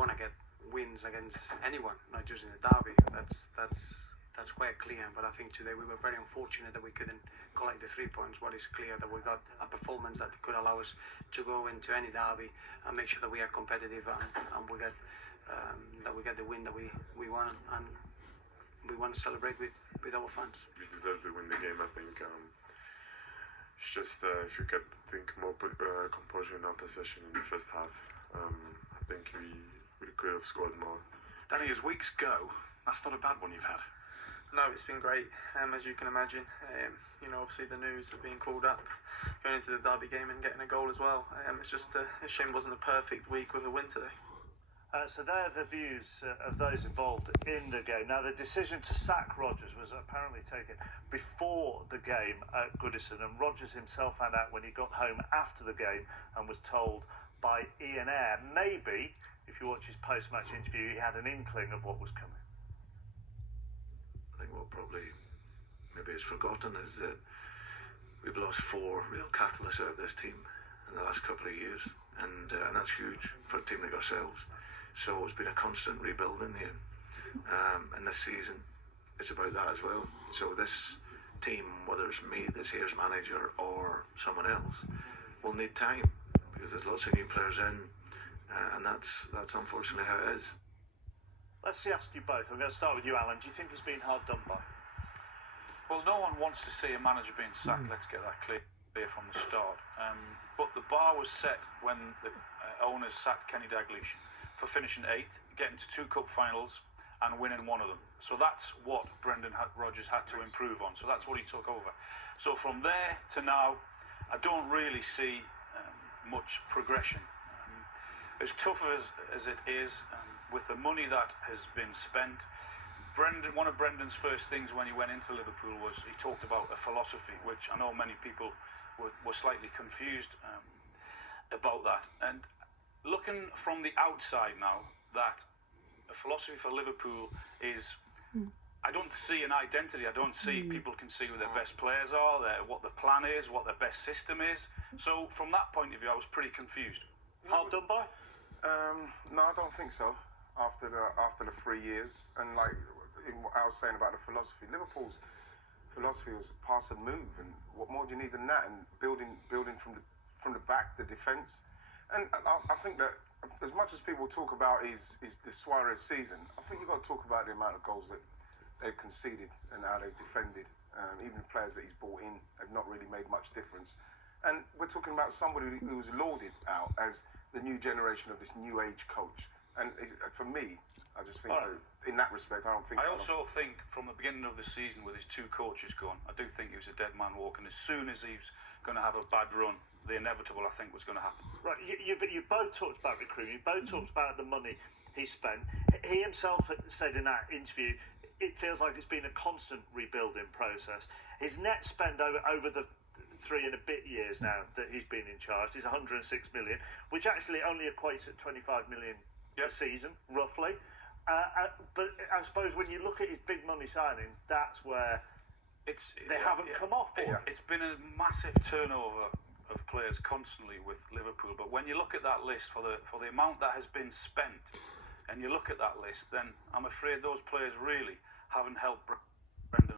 want to get wins against anyone, not just in the derby. That's quite clear. But I think today we were very unfortunate that we couldn't collect the 3 points. What is clear that we got a performance that could allow us to go into any derby and make sure that we are competitive and we get the win that we want, and we want to celebrate with our fans. We deserve to win the game, I think. It's just if you could think more composure in our possession in the first half, I think we could have scored more. Danny, as weeks go, that's not a bad one you've had. No, it's been great, as you can imagine. Obviously the news of being called up, going into the derby game and getting a goal as well. It's just a shame it wasn't a perfect week with a win today. So there are the views of those involved in the game. Now, the decision to sack Rodgers was apparently taken before the game at Goodison, and Rodgers himself found out when he got home after the game and was told by Ian Ayre. Maybe, if you watch his post-match interview, he had an inkling of what was coming. I think what probably maybe is forgotten is that we've lost 4 real catalysts out of this team in the last couple of years, and that's huge for a team like ourselves. So it's been a constant rebuilding here, and this season it's about that as well. So this team, whether it's me, this year's manager, or someone else, will need time because there's lots of new players in, and that's unfortunately how it is. Let's ask you both. I'm going to start with you, Alan. Do you think it's been hard done by? Well, no one wants to see a manager being sacked. Let's get that clear from the start. But the bar was set when the owners sacked Kenny Dalglish for finishing 8th, getting to 2 cup finals and winning one of them. So that's what Brendan Rodgers had to improve on. So that's what he took over. So from there to now, I don't really see much progression. As tough as it is, with the money that has been spent, one of Brendan's first things when he went into Liverpool was he talked about a philosophy, which I know many people were slightly confused about that. And looking from the outside now, that a philosophy for Liverpool is, I don't see an identity. I don't see people can see who their best players are, what the plan is, what their best system is. So from that point of view, I was pretty confused. Hard done by? No, I don't think so. After the 3 years, and like what I was saying about the philosophy, Liverpool's philosophy was pass and move, and what more do you need than that? And building from the back, the defence. And I think that as much as people talk about is the Suarez season, I think you've got to talk about the amount of goals that they've conceded and how they've defended. Even the players that he's brought in have not really made much difference. And we're talking about somebody who's lauded out as the new generation of this new age coach. And for me, I just think that in that respect, I don't think... I also think from the beginning of the season with his 2 coaches gone, I do think he was a dead man walking. As soon as he's going to have a bad run, the inevitable, I think, was going to happen. Right, you both talked about recruiting, you both talked about the money he spent. He himself said in that interview, it feels like it's been a constant rebuilding process. His net spend over the 3 and a bit years now that he's been in charge is 106 million, which actually only equates at 25 million a season, roughly. But I suppose when you look at his big money signings, that's where they haven't come off for. It's been a massive turnover of players constantly with Liverpool, but when you look at that list for the amount that has been spent, and you look at that list, then I'm afraid those players really haven't helped Brendan